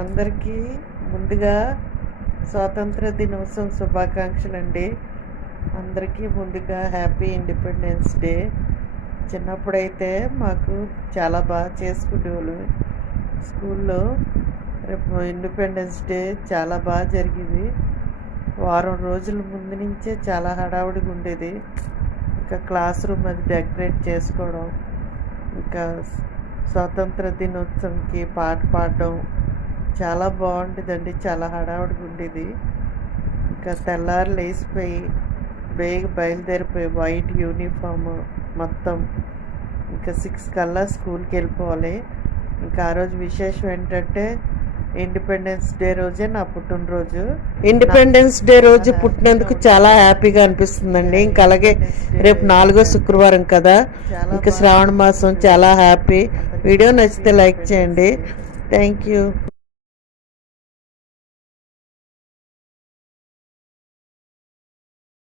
అందరికీ ముందుగా స్వాతంత్ర దినోత్సవం శుభాకాంక్షలు అండి. అందరికీ ముందుగా హ్యాపీ ఇండిపెండెన్స్ డే. చిన్నప్పుడైతే మాకు చాలా బాగా చేసుకునేవాళ్ళు. స్కూల్లో రేపు ఇండిపెండెన్స్ డే చాలా బాగా జరిగేది. వారం రోజుల ముందు నుంచే చాలా హడావుడిగా ఉండేది. ఇంకా క్లాస్ రూమ్ అది డెకరేట్ చేసుకోవడం, ఇంకా స్వాతంత్ర దినోత్సవంకి పాట పాడడం చాలా బాగుండేదండి. చాలా హడావుడిగా ఉండేది. ఇంకా తెల్లారు లేచిపోయి బయలుదేరిపోయి వైట్ యూనిఫామ్ మొత్తం ఇంకా 6 కల్లా స్కూల్కి వెళ్ళిపోవాలి. ఇంకా ఆ రోజు విశేషం ఏంటంటే ఇండిపెండెన్స్ డే రోజే నా పుట్టినరోజు. ఇండిపెండెన్స్ డే రోజు పుట్టినందుకు చాలా హ్యాపీగా అనిపిస్తుందండి. ఇంకా అలాగే రేపు 4వ శుక్రవారం కదా, ఇంకా శ్రావణ మాసం. చాలా హ్యాపీ. వీడియో నచ్చితే లైక్ చేయండి. Thank you.